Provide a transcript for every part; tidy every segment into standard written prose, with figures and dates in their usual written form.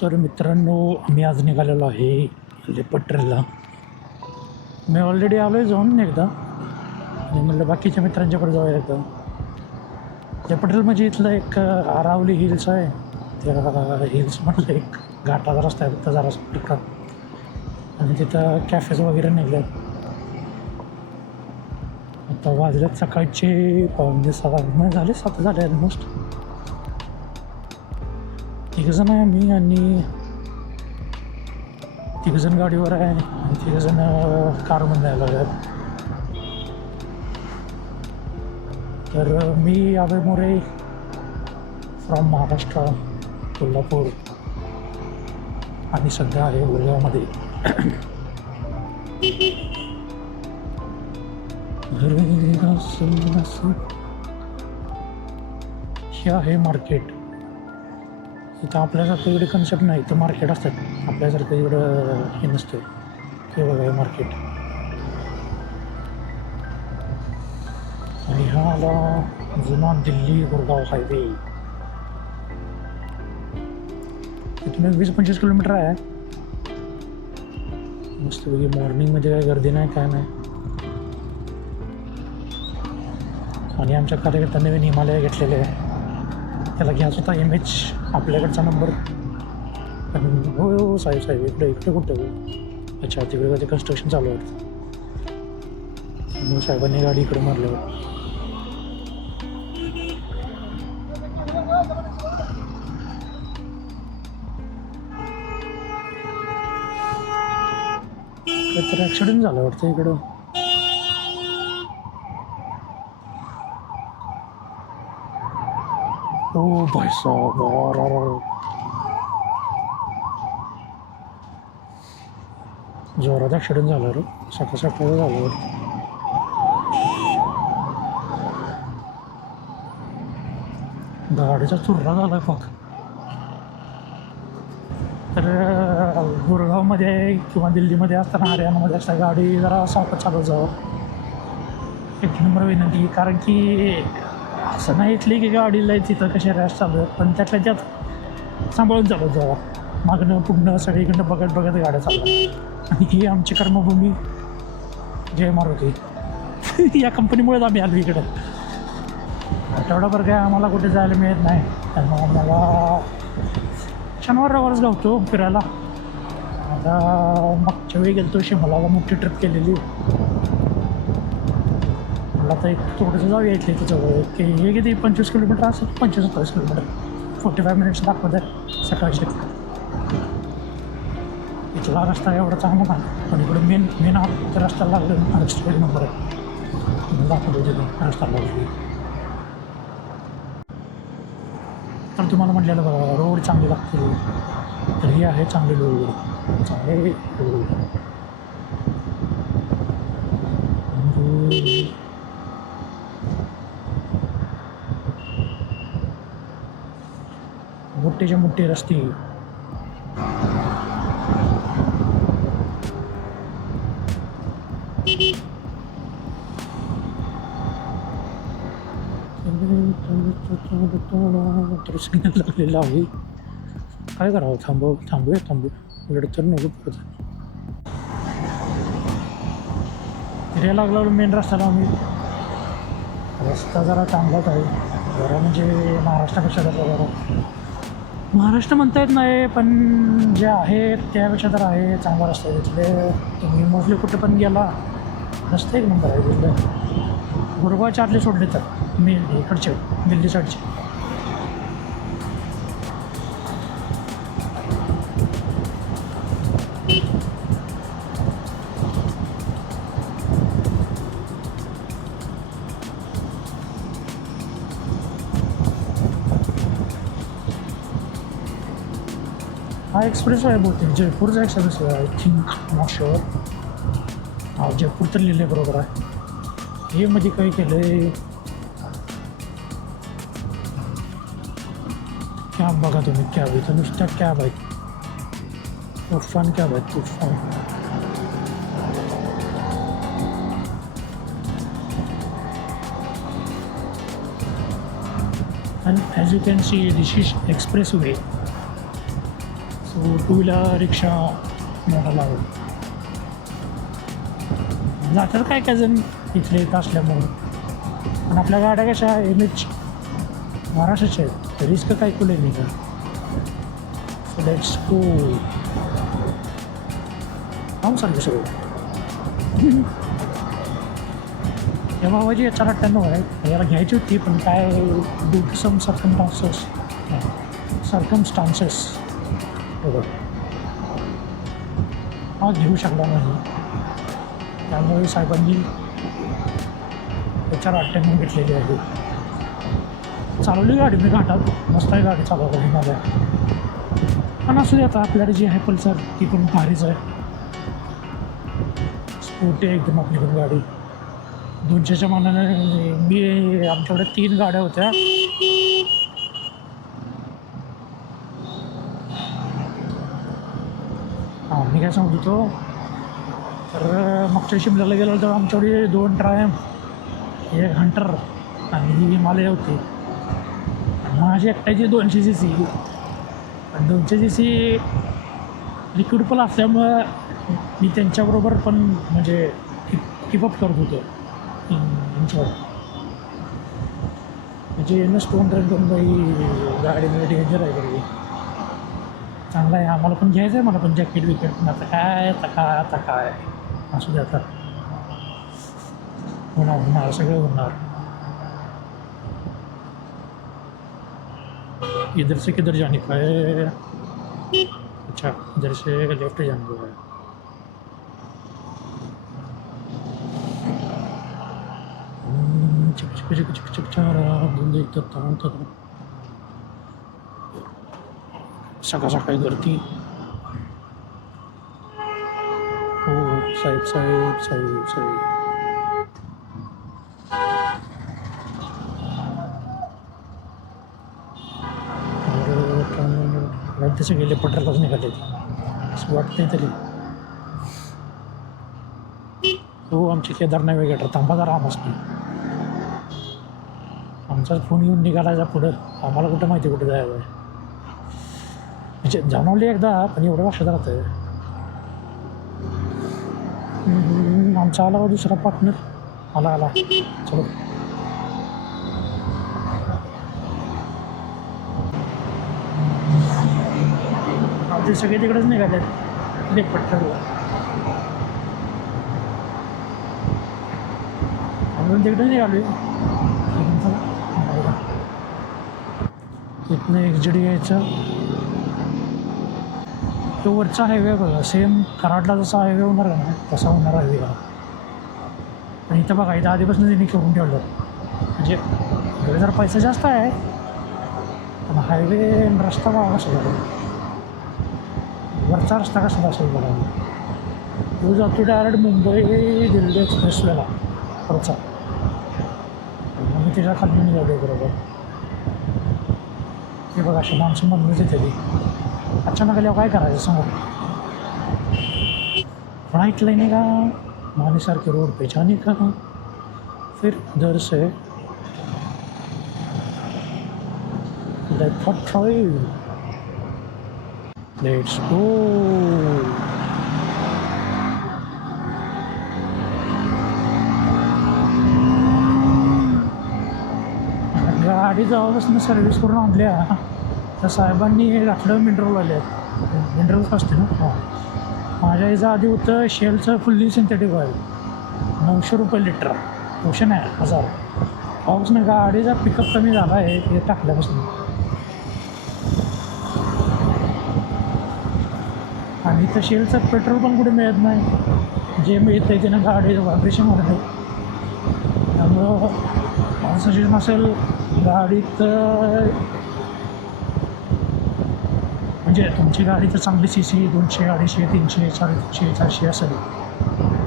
तर मित्रांनो, आम्ही आज निघालेलो आहे लेपट्रेला. मी ऑलरेडी आलो आहे जाऊन एकदा आणि म्हणलं बाकीच्या मित्रांच्याकडे जाऊया एकदा. लेपट्रेल म्हणजे इथलं एक आरावली हिल्स आहे. त्या हिल्स म्हटलं एक घाटाचा रस्ता आहे फक्त जरा तुकडा आणि तिथं कॅफेज वगैरे निघले. आता वाजल्यात सकाळचे 6:15 झाले, 7 झाले ऑलमोस्ट. तिघजण आहे मी आणि तिघजण गाडीवर आहे आणि तिघजण कारमध्ये जायला लागतात. तर मी अभय मोरे फ्रॉम महाराष्ट्र, कोल्हापूर, आणि सध्या आहे गुरगावमध्ये. हे आहे मार्केट. इथं आपल्यासारखं एवढे कन्सेप्ट नाही, इथं मार्केट असतात. आपल्यासारखं एवढं हे नसतं. हे बघा हे मार्केट. आणि हा आला जुना दिल्ली गुरगाव हायवे. इथून 20-25 किलोमीटर आहे. मस्तपैकी मॉर्निंगमध्ये काही गर्दी नाही, काय नाही. आणि आमच्या कार्यकर्त्यांनी नवीन हिमालय घेतलेले आहे. त्याला घ्यायचा होता इमेज, आपल्याकडचा नंबर. पण हो साहेब इकडे कुठं हो. अच्छा, तिकडे कधी कन्स्ट्रक्शन चालू आहे. मग साहेबांनी गाडी इकडे मारल्यावर तर ॲक्सिडेंट झाला वाटतं इकडं. ओ भाई साहब, जोरात ॲक्सिडेंट झाला रे. सकाळ झालं वाटतं. गाडीचा चुर्रा झाला फक्त. तर गुरगावमध्ये किंवा दिल्लीमध्ये असताना, हरियाणामध्ये असताना गाडी जरा सावकाश चालवत जावं. एक नंबर विनंती. कारण की असं नाही इथली की गाडीला तिथं कशी रॅश चालू आहेत, पण त्यातल्या त्यात सांभाळून चालत जावं. मागणं पुढणं सगळीकडनं बघत गाड्या चालतात. आणि ही आमची कर्मभूमी जय मारुती. या कंपनीमुळेच आम्ही आलो इकडं. आठवडाभर काय आम्हाला कुठे जायला मिळत नाही. त्यामुळे आम्हाला शनिवार रविवारच गावतो फिरायला. आता मागच्या वेळी गेलो शिमलाला, मोठी ट्रिप केलेली. मला आता एक थोडंसं जाऊया इथले जवळ की हे किती 25 किलोमीटर असेल, 25-27 किलोमीटर, 45 मिनिट्स दाखवत आहे सकाळचे. इथला रस्ता एवढा चांगला नाही, पण इकडं मेन रस्त्याला लागलं स्ट्रेट नंबर आहे. दाखवतो तिथं रस्ता लागली. तर तुम्हाला म्हटलेलं बघा रोड चांगली लागते. तर ही आहे चांगली रोड, चांगले रोड. मोठेच्या मोठे रस्ते. तर सिग्नल लागलेला आहे. काय करावं, थांबूया उलट तर नको परत. फिरायला लागल्यावर मेन रस्त्याला आम्ही. रस्ता जरा चांगलाच आहे, जरा म्हणजे महाराष्ट्रापेक्षा जरा महाराष्ट्र म्हणता येत नाही, पण जे आहे त्यापेक्षा तर आहे चांगला रस्ता आहे तिथले. तुम्ही मोस्टली कुठं पण गेला रस्ते एक नंबर आहे तिथलं. गुरगावच्या आतले सोडले तर मी इकडचे दिल्ली साईडचे. हा एक्सप्रेस आहे बहुतेक, जयपूरचा एक्सप्रेस आहे आय थिंक, नॉट शुअर. हा जयपूर तर लिहिले बरोबर आहे. हे मध्ये काही केलं आहे कॅब बघा तुम्ही. कॅब इथं नुसत्या कॅब आहेत, तुफान कॅब आहेत, तुफान. And as you can see, this is expressway. Two wheeler रिक्षा मोठाला जातात काय काय जण इथले येत असल्यामुळं. पण आपल्या गाड्या कशा एमएच महाराष्ट्राच्या आहेत, रिस्क काय कुले नाही का. So let's go. काम चाललं सगळं. या भावाची 498 आहे, याला घ्यायची होती पण काय ड्यू टू सम सर्कमस्टान्सेस हा घेऊ शकला नाही. त्यामुळे साहेबांनी 498 घेतलेली आहे. चालवली गाडी मी घाटात, मस्त आहे गाडी चालवली माझ्या. पण असू दे आता, आपल्याकडे जी आहे पल्सर ती पण भारीच आहे. स्पोर्टी आहे एकदम आपली पण गाडी. 200च्या मानाने मी आमच्याकडे 3 गाड्या होत्या. हां, मी काय सांगत होतो, तर मागच्या शिमल्याला गेलो तर आमच्याकडे 2 ट्रायम्फ, 1 हंटर आणि हिमालय होती. माझी एकट्याची 200 CC. पण 200 CC लिक्विड पण असल्यामुळं मी त्यांच्याबरोबर पण म्हणजे कीपअप करत होतो इंचवर. म्हणजे NS200 गाडीमध्ये डेंजर आहे गाडी, चांगला आहे. आम्हाला पण घ्यायचं आहे, मला पण जॅकेट विकेट. पण आता काय असू दे आता, होणार सगळं होणार. इधर से किधर जाने का है? अच्छा, इधर से लेफ्ट जाने का है. सकाळी गर्दी. हो साहेब. तसे गेले पटरालाच निघाले असं वाटतंय तरी. हो, आमचे केदार नाही वेगळं थांबा जरा आमच. आमचाच फोन येऊन निघालायचा पुढं, आम्हाला कुठं माहिती कुठं जायचं आहे. म्हणजे जाणवली एकदा, पण एवढं लक्षात राहतं. आमचा आला दुसरा पार्टनर आला. चलो ते सगळे तिकडेच निघाले पट्टरला. अजून तिकडे निघालो. इथनं XJD यायचं. तो वरचा हायवे बघा, सेम कराडला जसा हायवे होणार का ना तसा होणार हायवे हा. आणि इथं बघा, इथं आधीपासून त्यांनी करून ठेवलं. म्हणजे जरा पैसा जास्त आहे, पण हायवे रस्ता बघा कसा झाला. वरचा रस्ता कसा असेल बघा. तो जातो डायरेक्ट मुंबई दिल्ली एक्सप्रेसवेला वरचा. मी त्याच्या खाली निघालो बरोबर. हे बघा, अशा माणसं म्हणूनच येते ती. अचानक आल्यावर काय करायचं सांगा. राइट लेने का मानेसर के रोड पे जाने का, फिर उधर से लेफ्ट ड्राइव. Let's go. गाडी जेव्हापासून सर्व्हिस करून आणल्या तर साहेबांनी घातलं मिनरल आले. मिनरल्स असते ना. हां, माझ्या याच्या आधी होतं शेलचं फुल्ली सिंथेटिक ऑइल, 900 रुपये लिटर. 900 नाही, 1000. पाऊसनं गाडीचा पिकअप कमी झाला आहे ते टाकल्यापासून. आणि इथं शेलचं पेट्रोल पण कुठे मिळत नाही. जे मिळतं आहे त्यानं गाडीचं व्हायब्रेशन होत नाही. त्यामुळं माझं सजेशन असेल गाडीत, म्हणजे तुमची गाडी तर चांगली CC 200, 250, 300, 350, 400 असेल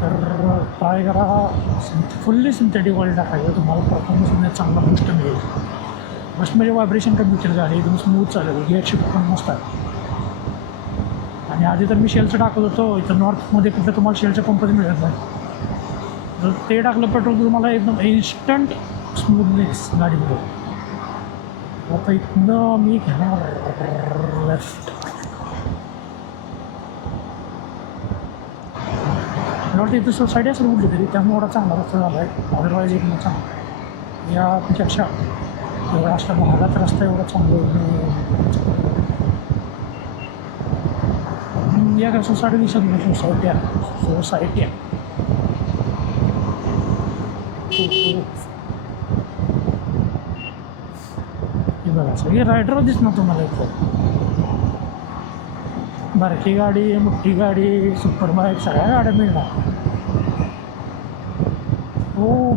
तर ट्राय करा फुल्ली सिंथेटिक ऑइल टाकायचं. तुम्हाला परफॉर्मन्समध्ये चांगला बूस्ट मिळेल. बस म्हणजे व्हायब्रेशन कमी होतील, गाडी एकदम स्मूथ चालेल. गिअर शिफ्ट पण मस्त आहे. आणि आधी तर मी शेलचं टाकत होतो. इथं नॉर्थमध्ये कुठं तुम्हाला शेलच्या पंपच मिळत नाही. जर ते टाकलं पेट्रोल तुम्हाला एकदम इन्स्टंट स्मूथनेस गाडीमध्ये. आता इथनं मी घेणार लेफ्ट. मला वाटतं इथं सोसायटी असेल कुठली तरी, त्यामुळे एवढा चांगला रस्ता झाला आहे. अदरवाईज एक चांगला यापेक्षा एवढा असला भागात रस्ता एवढा चांगला या काय सोसायटी दिसत नाही. सोसायटी हे बघा सगळी रायडर दिसणार तुम्हाला इथं. बारकी गाडी, मोठी गाडी, सुपर बाईक सगळ्या गाड्या मिळणार. हो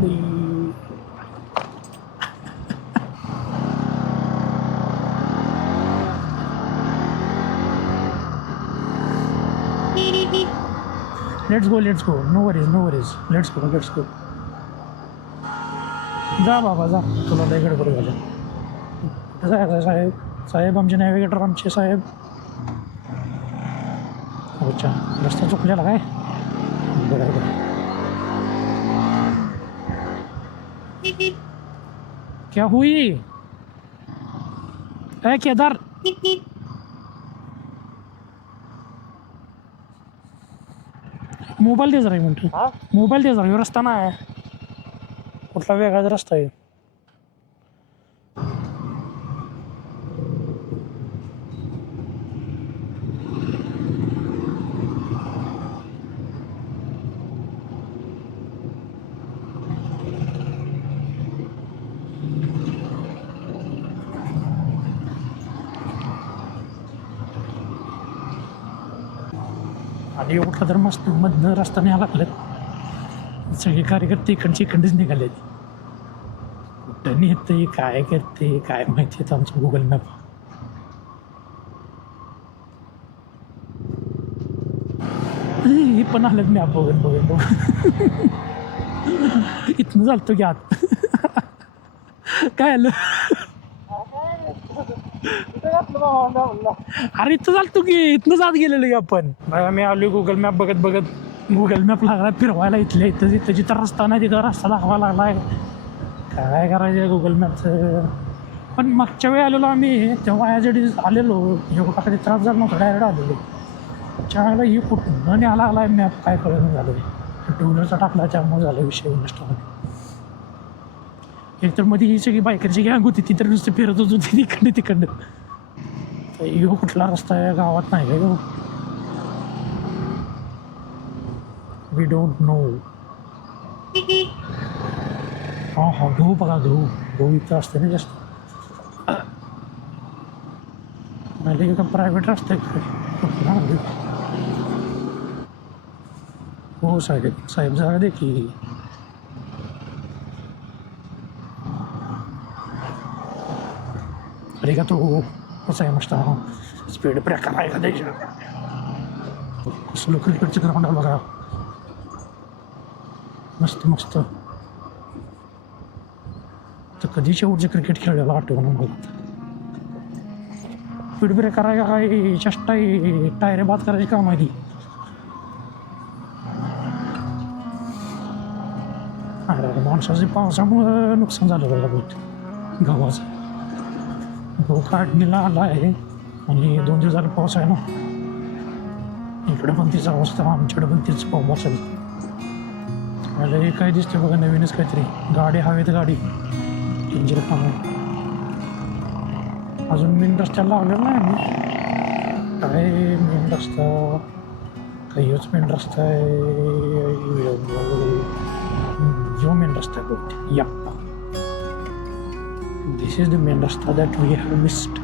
let's go no worries let's go जा बाबा जा, तुला लय गडबड झालं. कुठं जायचं साहेब आमचे नॅव्हिगेटर आमचे साहेब. अच्छा रस्ता चुकलेला काय बरोबर. क्या हुई ए केदार मोबाईल दे जरा एक मिनटं. मोबाईल दे जरा, रस्ता नाही आहे, कुठला वेगळाच रस्ता आहे. आणि कुठला तर मस्त मधनं रस्ता न्यायला लागलेत. सगळे कार्यकर्ते इकडचेच निघाले. कुठं नेते काय करते काय माहिती आहे आमचं गुगल मॅप. हे पण आलं मॅप बघून इथनं चालतो की आत. काय आलं अरे इथं चालतो की इथनं जात गेलेलो की आपण. मी आलो गुगल मॅप बघत गुगल मॅप लागला फिरवायला इथं जिथं रस्ता नाही तिथं रस्ता दाखवा लागलाय. काय करायचं गुगल मॅपचं. पण मागच्या वेळी आलेलो आम्ही तेव्हा यासाठी आलेलो एवढा कधी त्रास झाला नव्हता, डायरेक्ट आलेलो. त्यावेळेला ही कुठं न्यायला लागलाय मॅप काय कळलं झालं. टू व्हीलरचा टाकला त्यामुळे झालं विषय नष्टामध्ये. एकतर मध्ये ही सगळी बायकरची गँग होती ती तर नुसतं फिरतच होती तिकडनं. तर ह्यो कुठला रस्ता आहे गावात नाही का ह्यो. We don't know. हा गहू बघा गहू इथं असते ना जास्त. नाही का प्रायव्हेट रस्ते हो साहेब जरा दे की. अरे का तो कसं आहे मस्त स्पीड ब्रेकर आहे का द्यायच्या. कसं क्रिकेटचं ग्राउंड आहे बघा मस्त. तर कधी शेवटचे क्रिकेट खेळलेला आठवण मला. स्पीड ब्रेकर आहे का काय चेष्टा आहे. टायरे बाद करायची काम आहे ती. अरे माणसाचे पावसामुळं नुकसान झालं बघा बहुत गव्हाचं. गहू काढणीला आला आहे आणि 2 दिवस झाले पाऊस आहे ना. इकडे पण तीच अवस्था आमच्याकडे पण तीच पाऊस असेल. मला हे काय दिसते बघा नवीनच काहीतरी. गाडी हवेत गाडी डेंजर काम आहे. अजून मेन रस्त्याला लावलेलं नाही आम्ही. काय मेन रस्ता काहीच मेन रस्ता आहे. जो मेन रस्ता आहे बहुतेक या. This is the main rasta that we have missed.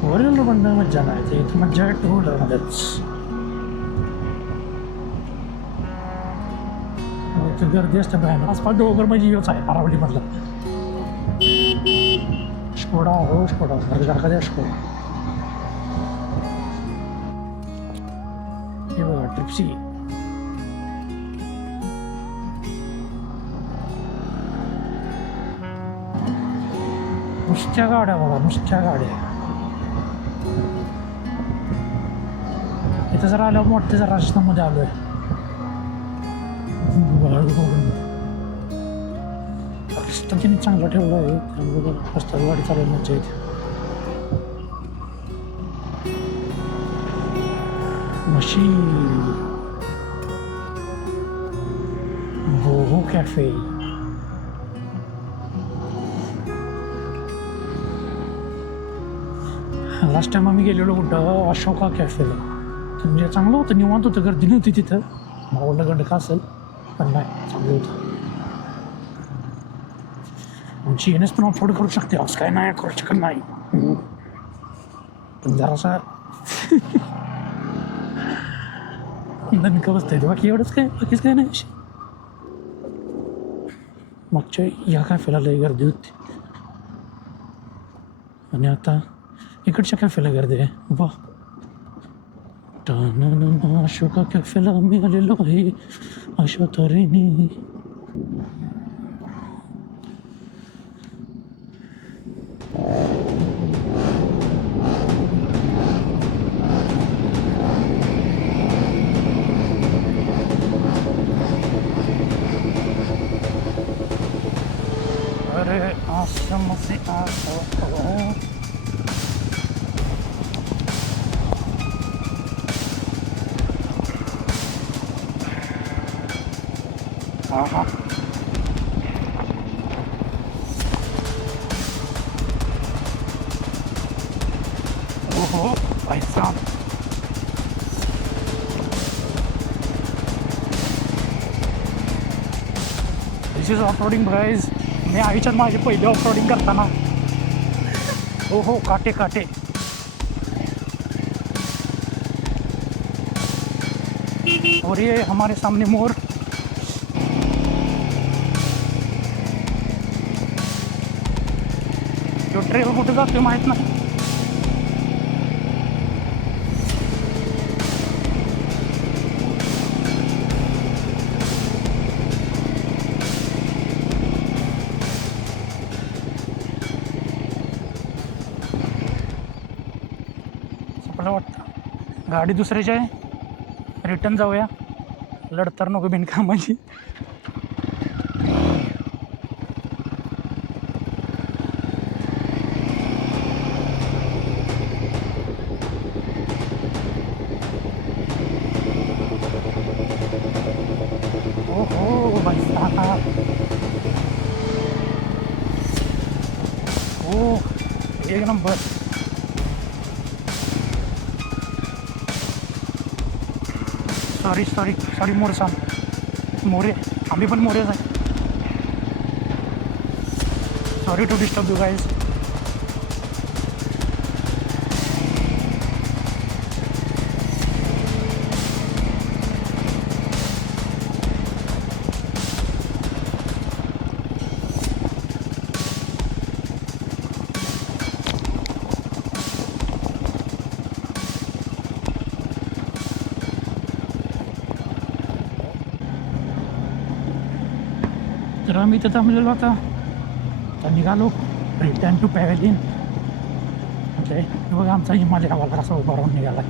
Four wheeler बंद मज्जा नाही ते इथं मज्जा आहे टू व्हीलरमध्येच. इथं गर्दी असते बाहेर. आसपास डोंगर म्हणजे योच आहे आरावलीमधला. स्कोडा कधी स्कोडा. हे बघा ट्रिप्सी. नुसत्या गाड्या बघा नुसत्या गाड्या. इथं जरा आल्यावर मोठे जरा राजस्थानमध्ये आलो आहे. रस्ता त्यांनी चांगला ठेवला आहे त्यामुळे रस्त्यावर गाडी चालवण्याची इथे. Machine boho cafe. Last time आम्ही गेलेलो कुठं अशोका कॅफेला. म्हणजे चांगलं होतं, निवांत होतं, गर्दी नव्हती तिथं. मला वाटलं गंड का असेल, पण नाही, चांगलं होतं. आमची एन एस पण अफोर्ड करू शकते, असं काय नाही करू शकत नाही. पण जरासा दणका बसतंय ते, बाकी एवढंच काय, बाकीच काय नाही. मागच्या या कॅफेला लई गर्दी होती आणि आता इकडच्या कॅफेला गर्दी आहे. वा, अशोका कॅफेला आम्ही आलेलो आहे अशा तऱ्हेने. अरे आश्रम से हाँ. ओहो भाई साहब, दिस इज ऑफ रोडिंग गाइज. मी आयुष्यात माझी पहिली ऑफ रोडिंग करताना. ओहो काटे काटे. और ये हमारे सामने मोर. जो ट्रेल कुठे जातो माहीत नाही. मला वाटतं गाडी दुसऱ्याची आहे, रिटर्न जाऊया. लढतर नको बिनकामाची. ओहो भाई साहब, ओ एक नंबर. सॉरी सॉरी सॉरी मोर सांग, मोरे आम्ही पण मोरेच आहे. Sorry to disturb you guys. तर आम्ही इथं थांबलेलो आता. तर निघालो रिटर्न टू पॅव्हेलियन. म्हणजे बघा आमचा हिमालय हवालदार असा उभा राहून निघाला.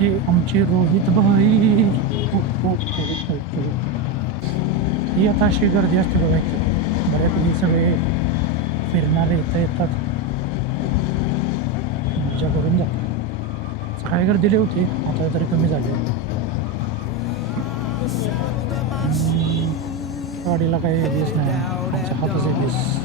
हे आमचे रोहित भाई. ही आता अशी गर्दी असते बघा इथं. बऱ्यापैकी सगळे फिरणारे इथं येतात, मजा करून जातात. काय गर्दी होती, आता तरी कमी झाली. गाडीला काही दिस नाही, आमच्या हाताचे दिस.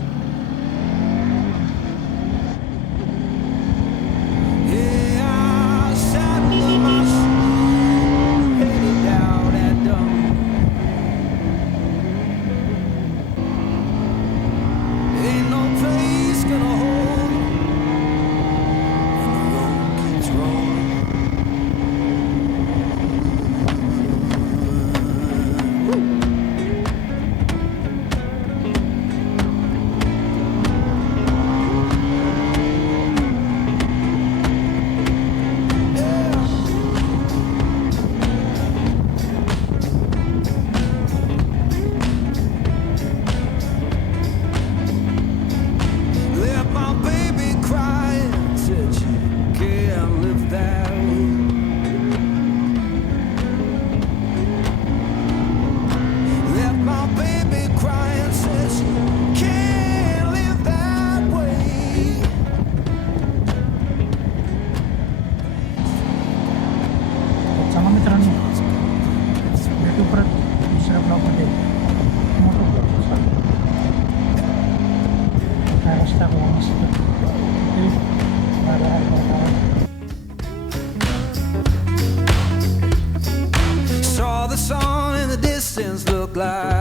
sins look like